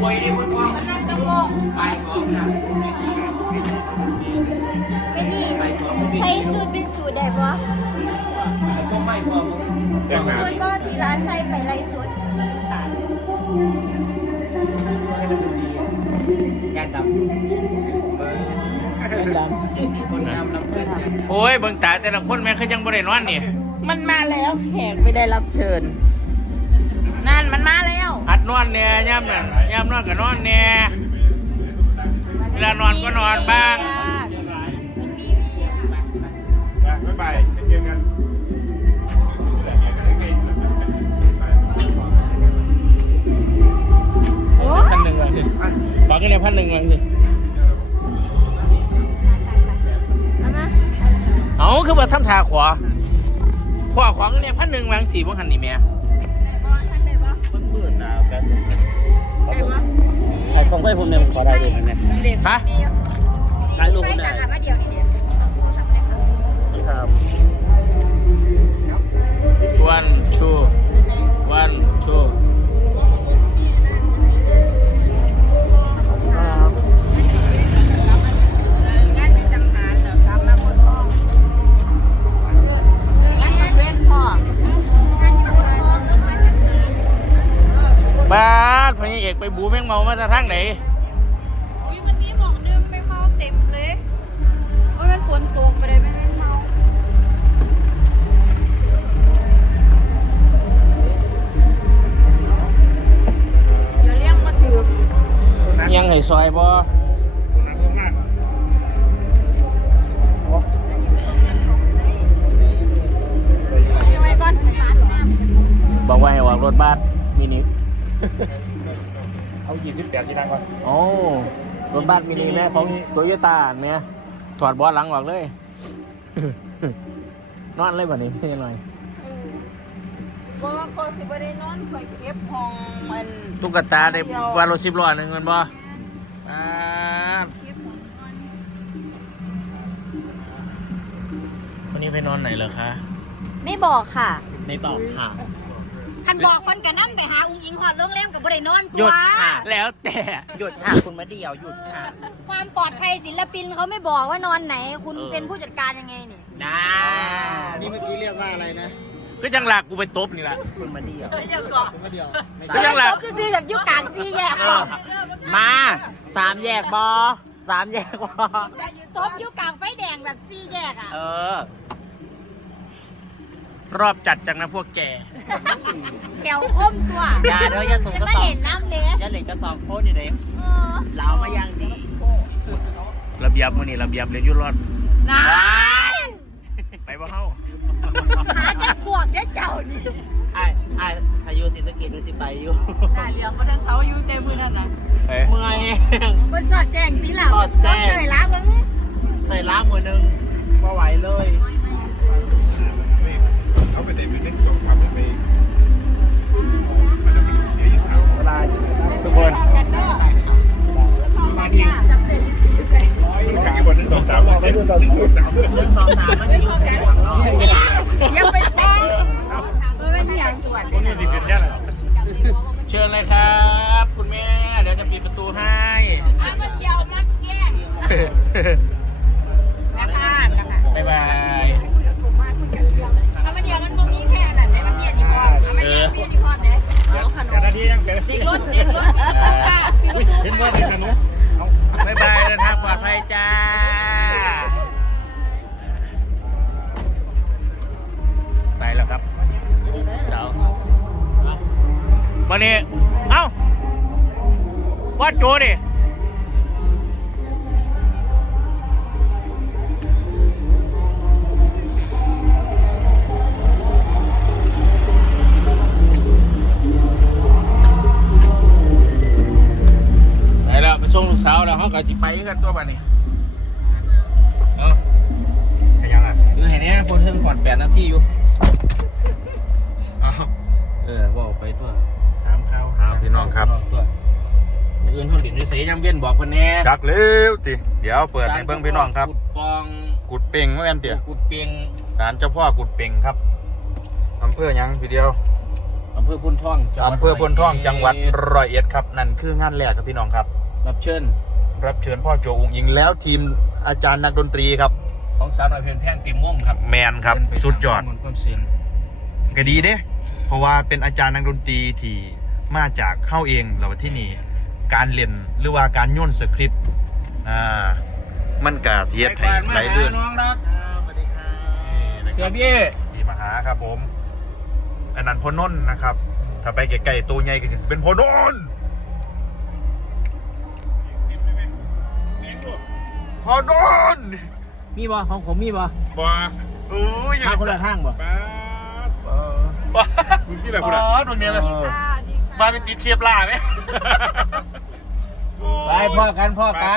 วยดิคนฟังนั่งตะโกนไปสองนะไม่ดีใช้สูตรเป็นสูตรได้ปะส้มไม่พอสูตรก็ที่ร้านใส่ไปไรสูตรต่างแกดำคนงามลำเพื่อนโอ้ยเบิ่งตาแต่ละคนแม่คือยังบ่ได้นอนนี่มันมาแล้วแขกไม่ได้รับเชิญนั่นมันมาแล้วหัดนอนเนี่ยย่ำนั่นย่ำนอนก็นอนเนี่ยเวลานอนก็นอนบ้างบ๊ายบายเจอกันโอ้ 1,000วันสิฝากเงินเนี่ย1,000วันสิเอามาเอาคือว่าทำทาขวาพ่อขวางเงินเนี่ย1,000วันสิบ่หันนี่แม่มันมืดนะแป๊บนึงไอ้ของไฟผมเนี่ยมันขอได้ด้วยมันเนี่ยฮะถ่ายรูปใช่ผมได้ค่ะมาเดี๋ยวนี้เนี่ยโทรศัพท์ได้ค่ะนี่ครับ one two one two งานเป็นจังหารเหรอทำมาบนห้องงานกับเว้นพ่อบ้านพญาเอกไปบูแมงเมามาจากทางไหนวันนี้หมองนึงไม่เมาเต็มเลยเพราะมันฝนตกไปเลยไม่เมาอย่าเลี้ยงมาถือยังให้ซอยบ่ยังไงก่อนบอกว่าให้วางรถบัสมินิเอา28ที่นั่งก่อนโอ้รถบัสมินิแม่ของโตโยต้าเนี่ยถอดเบาะหลังออกเลย นอนเลยแบบนี้นิดหน่อยบอกว่าก็สิบ่ได้นอนคอยเก็บห้องมันตุ๊กตาได้วารถ10 ล้อหนึ่งมันบ่วันนี้ไปนอนไหนเหรอคะไม่บอกค่ะไม่บอกค่ะคันบอกคนกันนั่ไปหาอุ้งอิงหอดโรงแรมกับบ่ได้นอนหยุตัวดค่ะแล้วแต่หยุดค่ะคุณมาเดี่ยวหยุดค่ะความปลอดภัยศิลปินเขาไม่บอกว่านอนไหน คุณเป็นผู้จัดการยังไงนี่นะนี่เมื่อกี้เรียกว่าอะไรนะก็จังหลักกูไปตบนี่แหละคุณมาเดี่ยวผมว่าเดียวก็จังหลักเขาคือซื้อแบบยุคกลางซี่แยกบอกมา3 แยกบอ3 แยกบอตบยุคกลางไฟแดงแบบซี่แยกอ่ะเออรอบจัดจังนะพวกแกแขวคมตัวอย่าเด้ออย่าส่งจะกระไม่สอบเห็นน้ำเนี้ยอย่าเหล็กกระสอบโคตรนี่เด้เออเหลามายังดีระเบียบมื้อนี้ระเบียบเลยอยุรอดนานไปบ่เฮาหาแต่พวกแค่เจ้านี่ไอ้พายุศรีสะเกษดูสิไปอยู่หน้าเหลืองบ่ทันเซาอยู่เต็มมือนั่นน่ะเอ้ยเมื่อยคนสอดแจ้งตีหลังสอดแจ้งต้องเลยละเบิ้งใส่ล้างมือนึงก็ไหวเลยเขาไปเด็นไปเล่นจบความไม่เวลาทุกคนแข่งวันนึงสองสามไม่ดูตอนสาม 1 2 3มันจะอยู่แค่หลังเรายังไปฟ้องไม่มีอย่างตรวจคนนี้ดีขึ้นแค่ไหนเชิญเลยครับ คุณแม่ เดี๋ยวจะปิดประตูให้มันเดียวมักแย่งนะคะนะคะบ๊ายบายมันเดียวมันบ่มีแค่นั้นเด้มันมีอันนี้พร้อมมันมีอันนี้พร้อมเด้เอาขนแต่มนาทียังเกิดเด็กรถเด็กรถค่ะเห็นว่าในคันนี้บ๊ายบายเดินทางปลอดภัยจ้า ไปแล้วครับเสาวันนี้ เอ้าวัดโจดิไปแล้วไปส่งลูกสาวแล้วเขาก็จิไปกันตัวบ้านนี้เอ้ายังอ่ะคือเห็นเนี้ยคนเพิ่งผ่อน8 นาทีอยู่ ว่าไปทั่วถามเขาพี่น้องครับทั่วอื่นเขาดินนิสัยยังเวียนบอกคนแน่จักเร็วติเดี๋ยวเปิดให้เบิ้งพี่น้องครับกุดปองกุดเป่งไม่แม่นเตี๋ยกุดเปียงศาลเจ้าพ่อกุดเป่งครับอำเภอยังพี่เดียวอำเภอพุนท่องอำเภอพลท่องจังหวัดร้อยเอ็ดครับนั่นคืองานแรกครับพี่น้องครับรับเชิญรับเชิญพ่อโจอุ๋งอิงแล้วทีมอาจารย์นักดนตรีครับของสาวน้อยเพลินแพงเต็มม่วงครับแมนครับสุดยอดมนต์ความเสียนก็ดีเด้เพราะว่าเป็นอาจารย์นักดนตรีที่มาจากเข้าเองแล้วที่นี่การเรียนหรือว่าการโย่นสคริปต์มันกะเสียดให้ไหลเลื่อนน้องรักสวัสดีครับเสียเบี้ยที่มาหาครับผมอันนั้นพอนนท์นะครับ ถ้าไปไกลๆตัวใหญ่ก็จะเป็นพอนนท์พอนนท์มีบ่ของผมมีบ่บ้าโอ้ยยังทางคนละทางบ่ป้ามึงที่ไหนกูอ๋อตรงนี้เลยค่ะดีค่ะมาเป็นติดเชียบล่าไหมไปพ่อกันพ่อกัน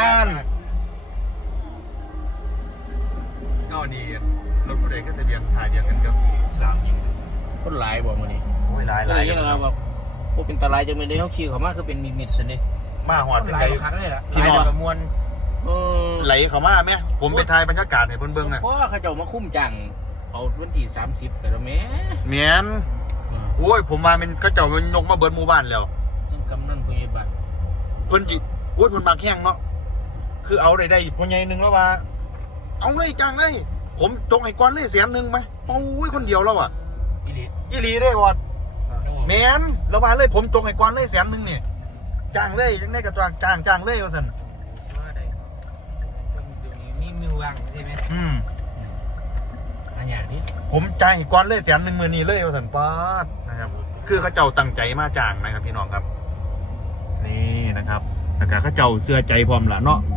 ก็นี่รถผู้ใดก็ทะเบียนถ่ายเดียวกันกับหลังยิงคนหลายบ่มื้อนี้โอ้ยหลายอะไรกักัน นคครัรับบพวกเป็นตรายจังเลยเขาขี่เขามาคือเป็นมิดๆซะนี่มาหอดหลายครั้งเลยล่ะพี่น้องประมวลไหลเขามาไหมผมไปถ่ายบรรยากาศให้เพิ่นเบิ่งนะเพราะเขาจะมาคุ้มจังเอาวันที่30กันแล้วแม่เมียนโอ้ยผมมาเป็นก็เจ้ามันยกมาเบิดหมู่บ้านแล้วยังกำนันผู้ใหญ่บ้านเพิ่นจิโอ้ยเพิ่นมาแข่งเนาะคือเอาได้พ่อใหญ่หนึงแล้วว่า เอาเลยจังเลยผมจกให้ก่อนเลย100,000ไหมโอ้ยคนเดียวแล้วอ่ะอีหลีอีหลีได้บอดแมนระว่าเลยผมจงให้กวนเลย100,000เนี่ยจ้างเลยยังได้กระตัวจ้างเลยว่าสันว่าได้มีมือวางใช่ไหมอันอย่างนี้ผมจ่ายให้กวนเลย100,000มือนี้เลยว่าสันป๊าดนะครับคือเขาเจ้าตั้งใจมาจ้างนะครับพี่น้องครับ นี่นะครับแล้วก็เขาเจ้าเสื้อใจพร้อมละเนาะ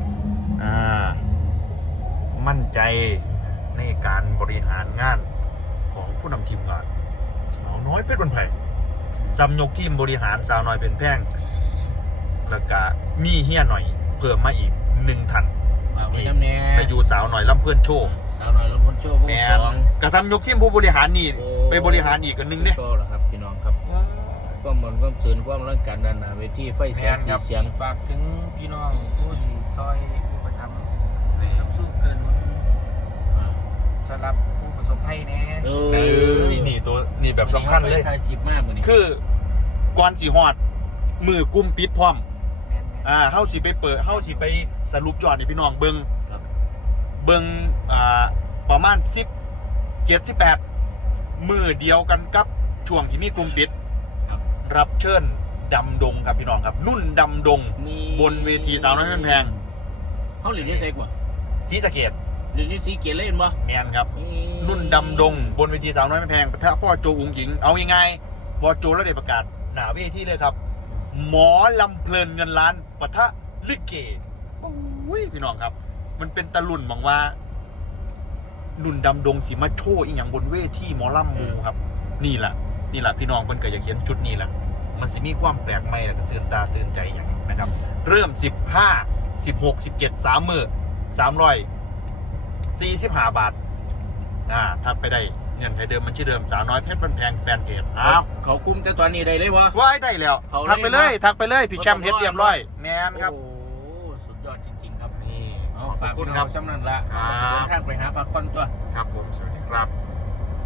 มั่นใจในการบริหารงานของผู้นำทีมงานสาวน้อยเพชรบรรไผ่ซ้ำยกทีมบริหารสาวน้อยเป็นแพงแล้วก็มีเฮียหน่อยเพิ่มมาอีก1ท่านเอาไปน้ำแน่ไปอยู่สาวหน่อยลำเพื่อนโชว์สาวหน่อยลำพ้นโชว์วงแมสนองกระซ้ำยกทีมผู้บริหารนี่ไปบริหารอีกกันนึงเด้ก็เหรอครับพี่น้องครับก็มันก็สื่อความร่างการดันหาเวทีไฟเสียงสีเสียงฝากถึงพี่น้องผู้ที่ซอยผู้ประทับทำสู้เกินสำหรับผู้ประสบภัยแน่นี่ตัวนี่แบบสำคัญเลยถ่ายคลิปมากเลยนี่คือก่อนสีฮอดมือกุมปิดพร้อมแม่นเฮาสิไปเปิดเฮาสิไปสรุปยอดให้พี่น้องเบิ่งครับเบิ่งประมาณ17-18มือเดียวกันกับช่วงที่มีกุมปิดครับรับเชิญดำดงครับพี่น้องครับ นุ่นดำดง บนเวทีสาวน้อยเพชรแพงเขาหลีดนี่เซ็กบ่ศรีสะเกษหลีดนี่สีเกียร์เล่นบ่แมนครับ นุ่นดำดง บนเวทีสาวน้อยเพชรแพงปะทะพ่อโจอุ๋งหญิงเอายังไงพ่อโจแล้วได้ประกาศหน้าเวทีเลยครับ หมอลำเพลินเงินล้านปะทะลิเกโอ้ยพี่น้องครับ มันเป็นตะลุ่นมองว่า นุ่นดำดงสิมาโชว์อีหยังบนเวทีหมอลำหมูครับ นี่แหละพี่น้องเพิ่นก็อยากเขียนจุดนี้แหละมันสิมีความแปลกใหม่แล้วก็ตื่นตาตื่นใจอย่างนะครับ เริ่ม15 16 17 3มื้อ345 บาทถ้าไปได้เงินไขเดิมมันชื่อเดิมสาวน้อยเพชรบันแพงแฟนเพจอ้าวเขาคุมแต่ตอนนี้ได้เลยบ่ว้ายได้แล้วเขาเลยทักไปเลยนะทักไปเลยพี่แชมป์เฮ็ดเรียบร้อยแมนครับโอ้สุดยอดจริงๆครับนี่เอาขฝาอก บคุณพี่คน้รัอบ งซ้ำนั่นละครับเดินทางไปหาพักผ่อนตัวครับผมสวัสดีครับ